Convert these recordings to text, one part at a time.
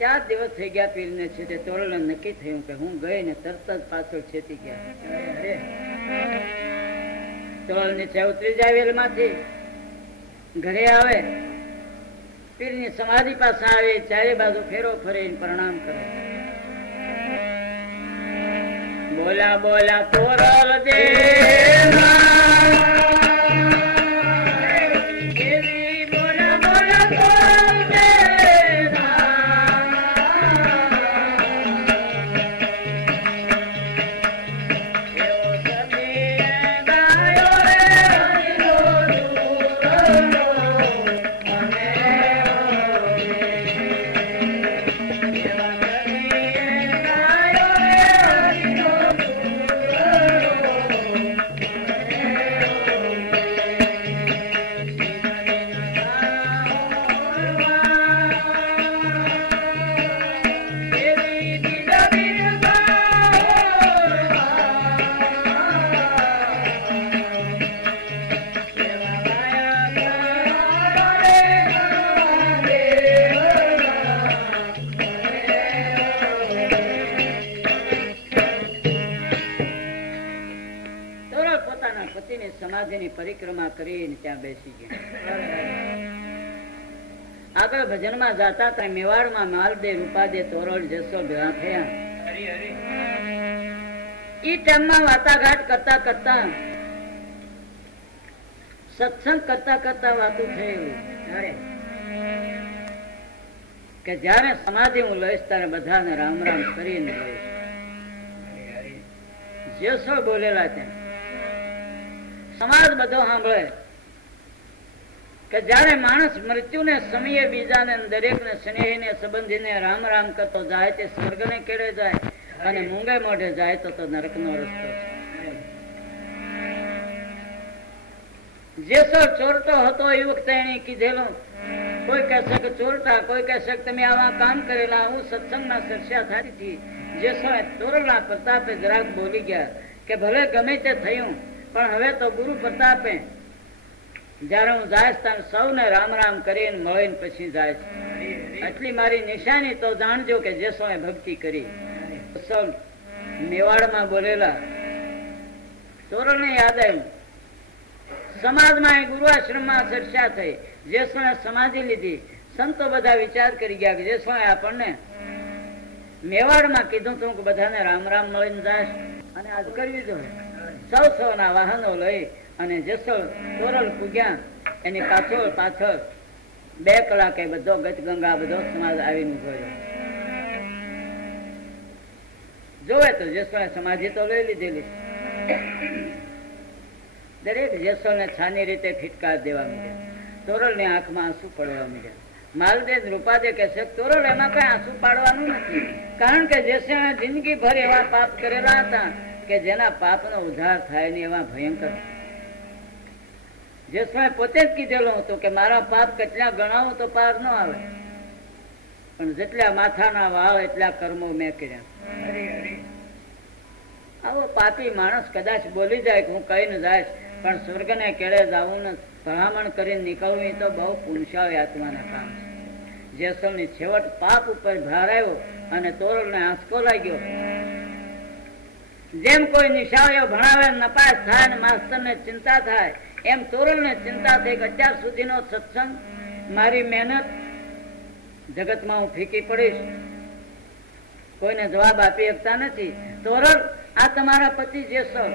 4 દિવસ થઈ ગયા પીરને છે તે તોરલ નક્કી થયું કે હું ગઈ ને તરત જ પાછળ છેતી ગયા. તોરલ નીચે ઉતરી જાય વેલમાંથી, ઘરે આવે, પીરની સમાધિ પાસે આવે, ચારે બાજુ ફેરો ફરીને પ્રણામ કરે. બોલા બોલા તોરલ દેવા સમાધિની પરિક્રમા કરીને ત્યાં બેસી ગયા. આગળ ભજનમાં જાતા હતા. મેવાડમાં માલદે રૂપાદે તોરલ જેસો ભેગા થયા. ઈ ટાઈમમાં વાતાઘાટ કરતા કરતા સત્સંગ કરતા કરતા વાતું થયેલું કે જયારે સમાધિ હું લઈશ ત્યારે બધાને રામ રામ કરીને લઈશ. જેસો બોલેલા ત્યાં સમાજ બધો સાંભળે કે જયારે માણસ મૃત્યુને સમયે બીજાને દરેકને સ્નેહીને સંબંધીને રામ રામ કરતો જાય તે સ્વર્ગને કેળે જાય અને મૂંગે મોઢે જાય તો નરકનો રસ્તો છે. જેસો ચોરતો હતો એ વખતે એને કીધેલું, કોઈ કહેશે કે ચોરતા, કોઈ કહેશે કે તમે આવા કામ કરેલા. હું સત્સંગના ચર્ચા થતી હતી. જેસો તોરલના પ્રતાપે જરાક બોલી ગયા કે ભલે ગમે તે થયું પણ હવે તો ગુરુ પ્રતાપે જયારે હું જાય ત્યારે સૌને રામ રામ કરીને મળીને પછી જાય છે. આટલી મારી નિશાની તો જાણજો કે જેસોએ ભક્તિ કરી. સૌ મેવાડમાં બોલેલા તોરલને યાદ આવ્યું. સમાજમાં ગુરુ આશ્રમમાં ચર્ચા થઈ. જેસોએ સમાધિ લીધી. સંતો બધા વિચાર કરી ગયા કે જેસોએ આપણને મેવાડમાં કીધું તું કે બધાને રામ રામ મળીને જાય અને આજ કરવી જોઈએ. સૌ ના વાહનો લઈ અને જેસો તોરલ પૂગ્યા. એની પાછળ 2 કલાકે બધો ગચગંગા બધો સમાજ આવીને ગયો. જોવે તો જેસો સમાધિ તો લઈ લીધેલી. દરેક જેસો ને છાની રીતે ફિટકાર દેવા માંડ્યા. તોરલ ની આંખમાં આંસુ પડવા માંડ્યા. માલદે રૂપાદે કહે છે તોરલ એમાં કઈ આંસુ પાડવાનું નથી, કારણ કે જેસે જિંદગી ભર એવા પાપ કરેલા હતા કે જેના પાપનો ઉદ્ધાર થાય ને એવા ભયંકર. જે સમય પોતે જ કીધેલું હતું કે મારા પાપ કેટલા ગણાવું તો પાર ન આવે, પણ જેટલા માથાના વાવ એટલા કર્મો મેં કર્યા. આવો પાપી માણસ કદાચ બોલી જાય કે હું કહીને જાય પણ સ્વર્ગને કેળે જવું ને ભલામણ કરીને નીકળવું તો બહુ પુણ્યશાળી આત્માના કામ છે. જેસલની છેવટ પાપ ઉપર ભાર આવ્યો અને તોરલને આંચકો લાગ્યો. જેમ કોઈ નિશાળીઓ ભણાવે નપાસ થાય ને માસ્તરને ચિંતા થાય, એમ તોરલને ચિંતા થઈ કે અત્યાર સુધીનો સત્સંગ, મારી મહેનત જગતમાં હું ફીકી પડીશ, કોઈને જવાબ આપી શકતા નથી. તોરલ, આ તમારા પતિ જેસલ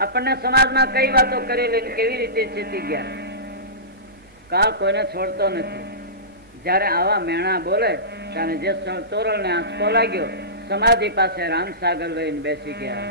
આપણને સમાજમાં કઈ વાતો કરેલી કેવી રીતે ચેતી ગયા. કાળ કોઈને છોડતો નથી. જયારે આવા મેણા બોલે ત્યારે જેસલ તોરલને આંચકો લાગ્યો. સમાધિ પાસે રામસાગર લઈને બેસી ગયા.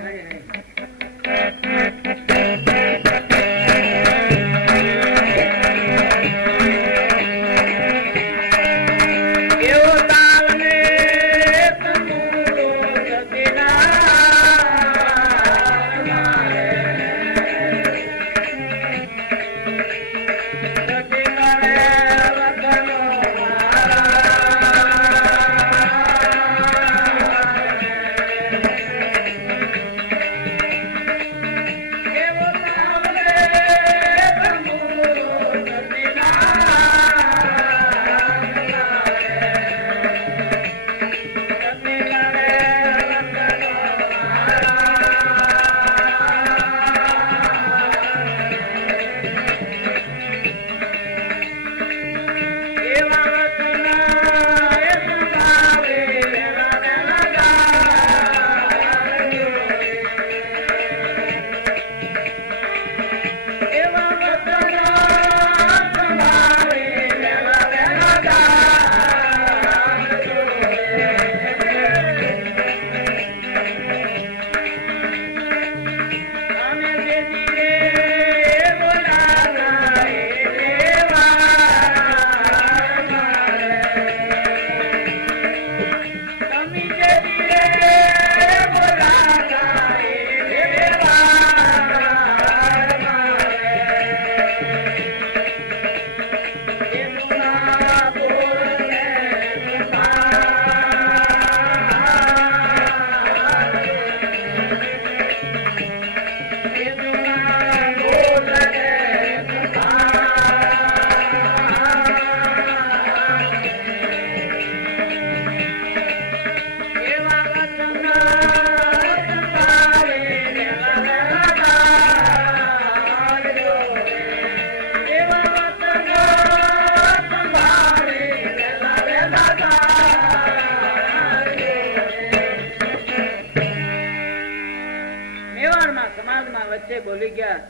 બોલી ગયા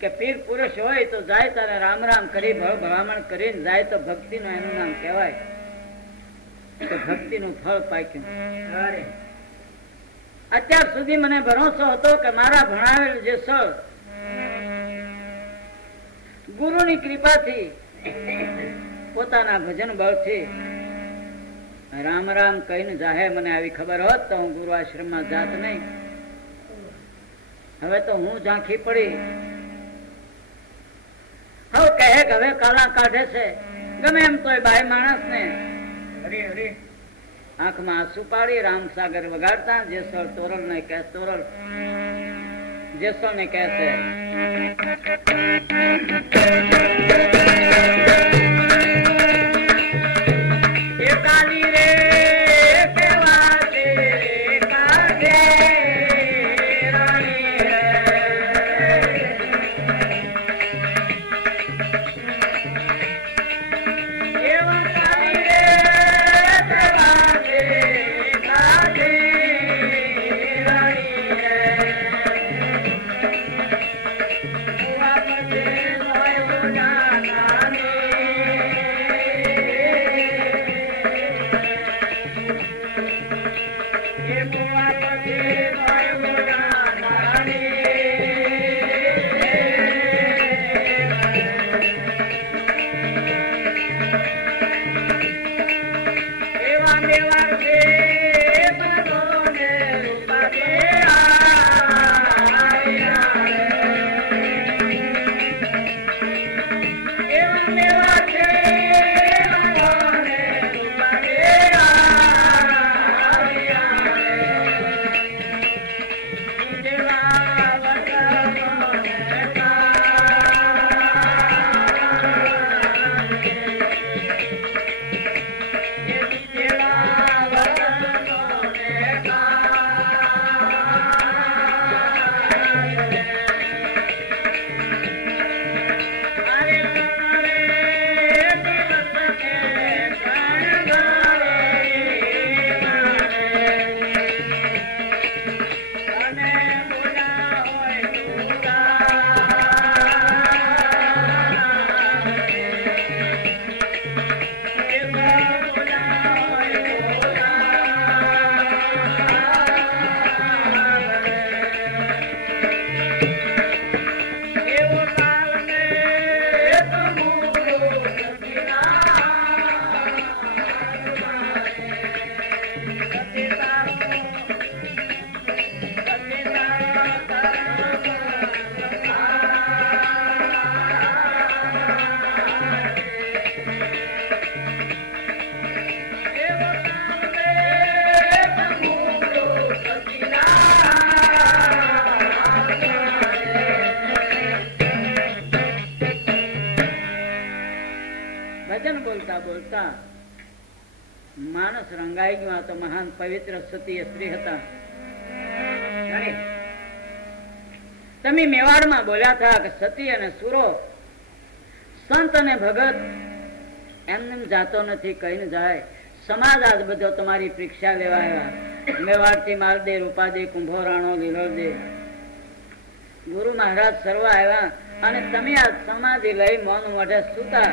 કે પીર પુરુષ હોય તો જાય તારે રામ રામ કરી ભલામણ કરીને જાય તો ભક્તિ નું એનું નામ કહેવાય. તો ભક્તિ નું ફળ પાક્યું. અત્યાર સુધી મને ભરોસો હતો કે મારા ભણાવેલ જે સળ ગુરુની કૃપાથી પોતાના ભજન બળથી રામ રામ કહીને જાહે. મને આવી ખબર હોત તો હું ગુરુ આશ્રમમાં જાત નહીં. હવે તો હું ઝાંખી પડી. હવે કહે કે હવે કાલા કાઢે છે ગમે એમ તો બાય માણસ ને આંખમાં આંસુ પાડી રામસાગર વગાડતા જેસલ તોરલ ને કહે તોરલ જેસલ ને કહે છે માણસ રંગાઈ ગયો. આ તો મહાન પવિત્ર સતી સ્ત્રી હતા. તમે મેવાડમાં બોલ્યા હતા કે સતી અને સુરો સંત અને ભગત એમને જાતો નથી કહીને જાય. સમાજ આજ બધો તમારી પરીક્ષા લેવા આવ્યા. મેવાડ થી માલદે રૂપાદે કુંભોરાણો લીલોદે ગુરુ મહારાજ સર્વ આવ્યા અને તમે આ સમાધિ લઈ મૌન મોઢે સુતા.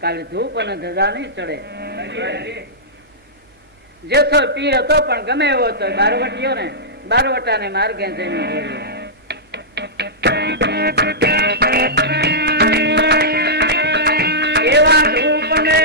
કાલે ધૂપ અને ધજા નહીં ચડે. જેસો પીર હતો પણ ગમે એવો હતો બારવટીયો ને બારવટા ને માર્ગે જઈને એવા ધૂપ ને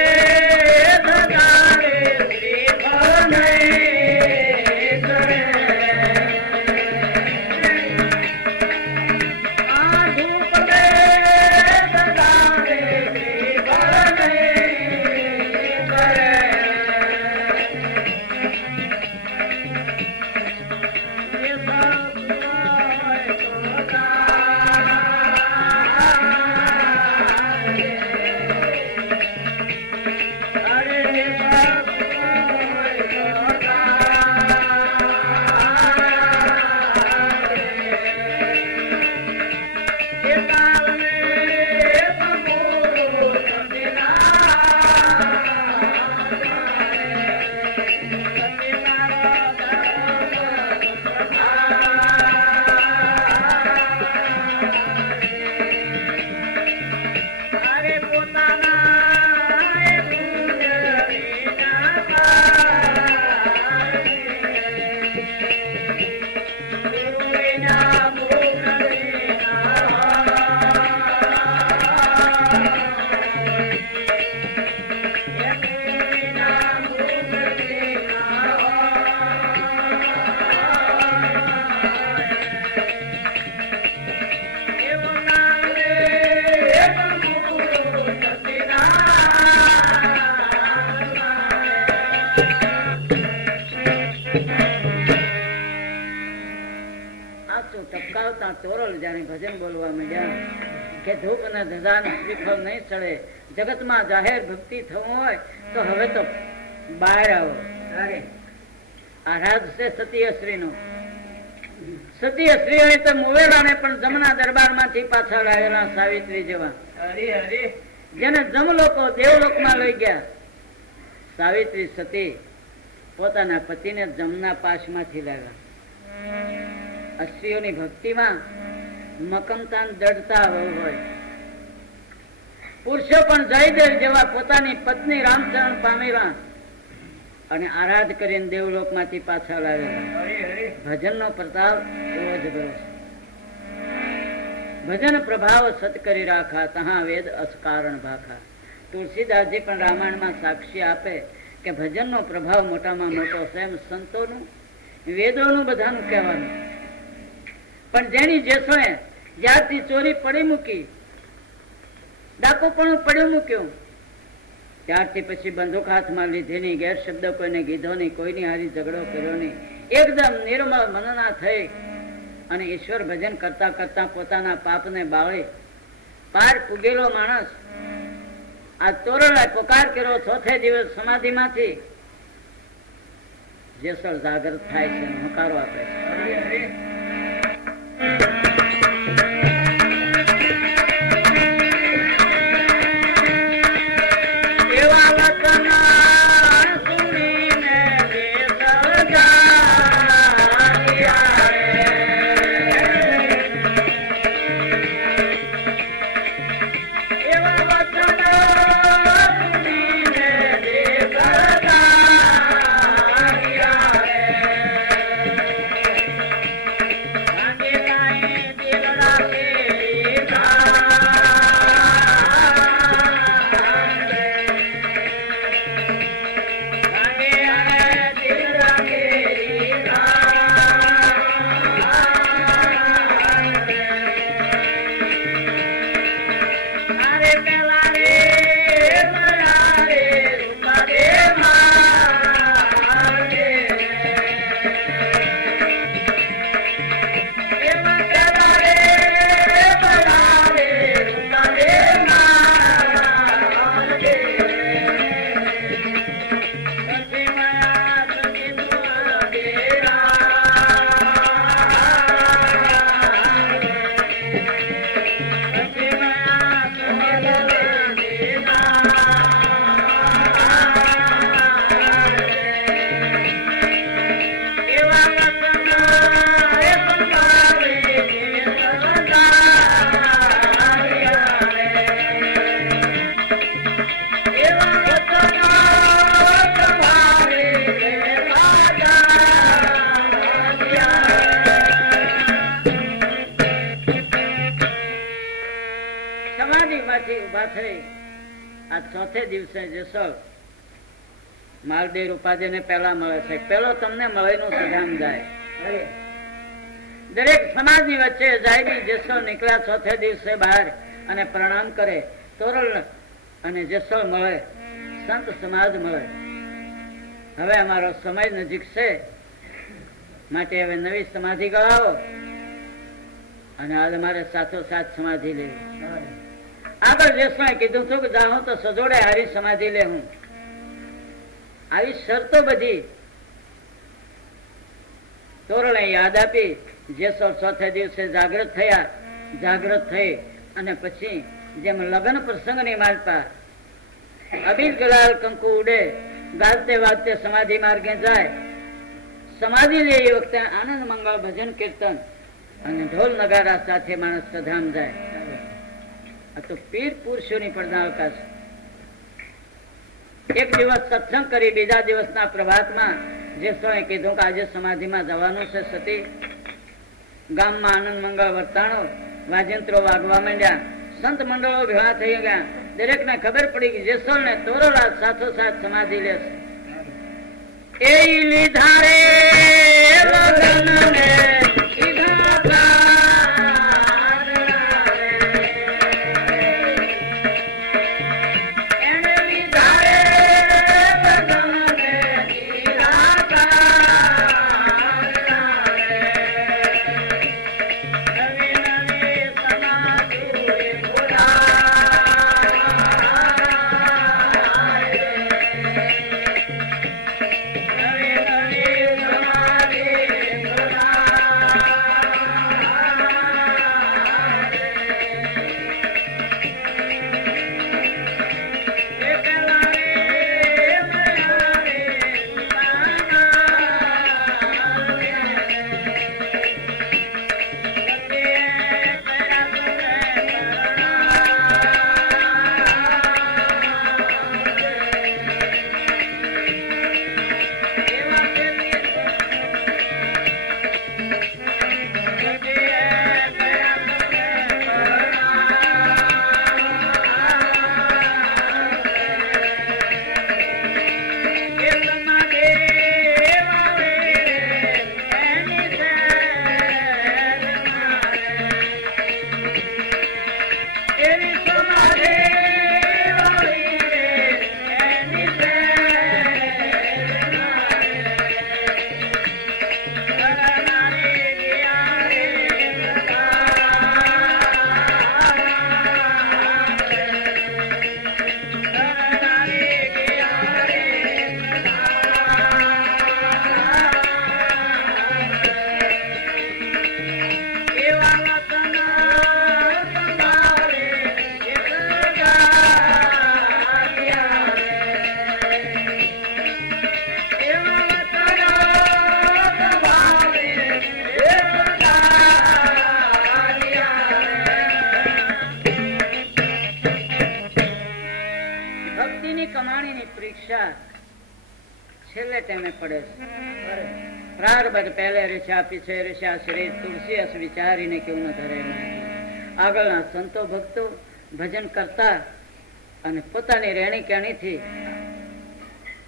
તોરલ જયારે ભજન બોલવા માંડ્યા કે ધૂપ ને ધજા ને શ્રીફળ નહીં ચડે, જગતમાં જાહેર ભક્તિ થવું હોય તો હવે તો બહાર આવો. આ રાજ છે સતીયશ્રી નો. સતીયશ્રી તો મુવેલાને પણ જમના દરબાર માંથી પાછા લાવેલા સાવિત્રી જેવા, જેને જમ લોકો દેવલોકમાં લઈ ગયા. સાવિત્રી સતી પોતાના પતિને જમના પાશમાંથી લાવ્યા. અશ્રીઓની ભક્તિમાં મકમતાન દડતા હોય. પુરુષો પણ જયદેવ જેવા પોતાની પત્ની રામચરણ પામેલા અને આરાધ કરીને દેવલોક માંથી પાછા લાવેલા. ભજન નો પ્રતાપ એવો જ ગયો છે. ભજન પ્રભાવ સત કરી રાખા, તહા વેદ અસકારણ ભાખા. તુલસીદાસજી પણ રામાયણમાં સાક્ષી આપે કે ભજનનો પ્રભાવ મોટામાં મોટો છે. એમ સંતોનું વેદોનું બધાનું કહેવાનું. પણ જેની જેસોએ જ્યારથી ચોરી પડી મૂકી, ડાકુ પણ પડ્યું મૂક્યું, ત્યારથી પછી બંદૂક હાથમાં લીધી નહીં, ગેર શબ્દ કોઈને કીધો નહીં, કોઈની હારી ઝઘડો કર્યો નહીં, એકદમ નિર્મળ મનના થઈ અને ઈશ્વર ભજન કરતા કરતા પોતાના પાપને બાળી પાર પૂગેલો માણસ આ તોરલા પોકાર કર્યો. ચોથે દિવસ સમાધિમાંથી જેસર જાગૃત થાય છે, હકારો આપે છે. ચોથે દિવસે જેસલ માલદેવ ઉપાધિને પેલા મળે છે. પેલો તમને મળે નું સજામ જાય. દરેક સમાજની વચ્ચે જાયબી જેસલ નીકળ્યા ચોથે દિવસે બહાર અને પ્રણામ કરે. તોરલ અને જેસલ મળે, સંત સમાજ મળે. હવે અમારો સમય નજીક છે, માટે હવે નવી સમાધિ ગળાવો અને આજે મારે સાથોસાથ સમાધિ લેવી. આગળ જેસમાં કીધું હતું કે જાઉં તો સજોડે હારી સમાધિ લે. હું આવી શરતો બધી તોરણે યાદ આપી. જેસર ચોથે દિવસે જાગૃત થયા. જાગૃત થઈ અને પછી જેમ લગ્ન પ્રસંગની માલપા અબીલ ગુલાલ કંકુ ઉડે, ગાજતે વાગતે સમાધિ માર્ગે જાય. સમાધિ લે એ વખતે આનંદ મંગળ ભજન કીર્તન અને ઢોલ નગારા સાથે માણસ સધામ જાય. આ તો પીર પુરુષોની પડદાળકા છે. એક દિવસ સત્સંગ કરી બીજા દિવસના પ્રભાતમાં જેસોએ કીધું કે આજે સમાધિમાં જવાનું છે. સતી ગામમાં આનંદ મંગળ વર્તાણો, વાજિંત્રો વાગવા માંડ્યા, સંત મંડળો ભેળા થઈ ગયા. દરેકને ખબર પડી કે જેસોલ ને તોરલા સાથોસાથ સમાધિ લેશે. એ લીધા રે લગનને ભક્તિની કમાણીની પરીક્ષા છેલ્લે ટાઈમે પડે છે. પ્રારબ્ધ પહેલે ઋષા પીછે ઋષા શરીર તુલસી અસ વિચારીને કેવું ન ધરે નહીં. આગળના સંતો ભક્તો ભજન કરતા અને પોતાની રહેણી કેણીથી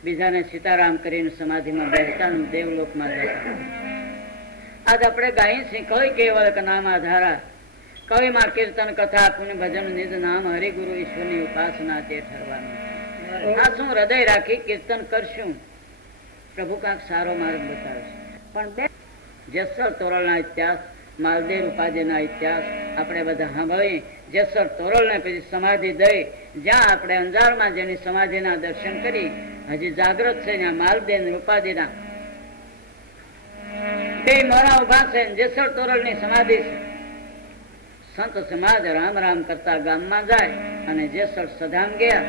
બીજાને સીતારામ કરીને સમાધિમાં બેસતા દેવલોકમાં જતા. આજ આપણે ગાઈ છીએ કઈ કેવળ નામ આધારા, કવિમાં કીર્તન કથા પુણ્ય ભજન નિજ નામ હરિગુરુ ઈશ્વરની ઉપાસના તે ઠરવાનું. આ શું હૃદય રાખી કીર્તન કરશું, પ્રભુ કાંક સારો માર્ગ બતાવશે. પણ બે જેસર તોરલના ઇતિહાસ, માલદેવ રૂપાજીના ઇતિહાસ આપણે બધા સાંભળીએ. જેસર તોરલને પછી સમાધિ દઈ જ્યાં આપણે અંજારમાં જેની સમાધિના દર્શન કરી હજી જાગ્રત છે ત્યાં માલદેવ રૂપાજીના બે મોરા ઉભા છે. જેસર તોરલની સમાધિ છે. સંત સમાજ રામ રામ કરતા ગામમાં જાય અને જેસર સધામ ગયા.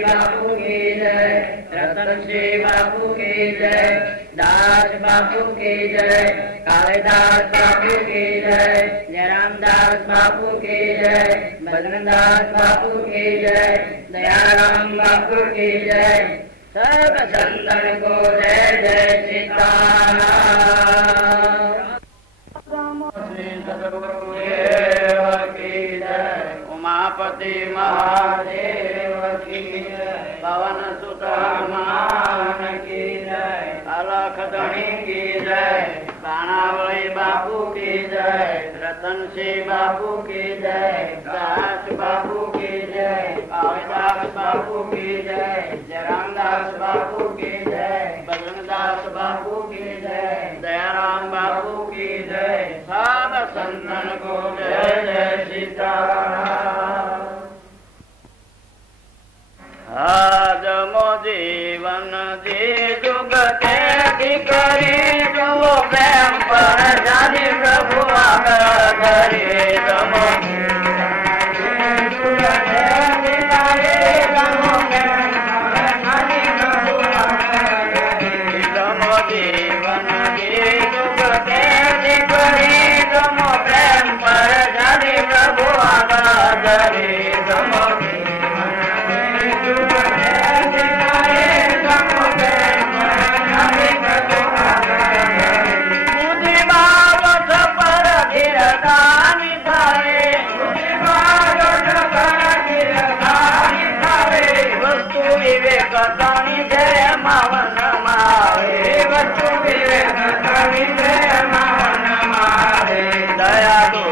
बापू की जय, रतन सिंह बापू की जय, दास बापू की जय, कालिदास बापू की जय, जयराम दास बापू की जय, भजन दास बापू की जय, दयाराम बापू की जय, सब संतन को जय जय सीताराम। सदगुरुदेव की जय, उमापति महादेव की जय, पवन सुत हनुमान की जय, अलख धनी की जय, कानावली बापू की जय, रतन सिंह बापू की जय, दास बापू की जय, कालिदास बापू की जय, जयराम दास बापू की जय, भजन दास बापू की जय, दयाराम बापू की जय, सब संतन को जय जय सीताराम। आज मो जीवन जी जुगते करी जो प्रेम पर जानी प्रभु करे तमो जीवन जी जुगते करी तमो प्रेम पर जानी प्रभु करे तमो दया दो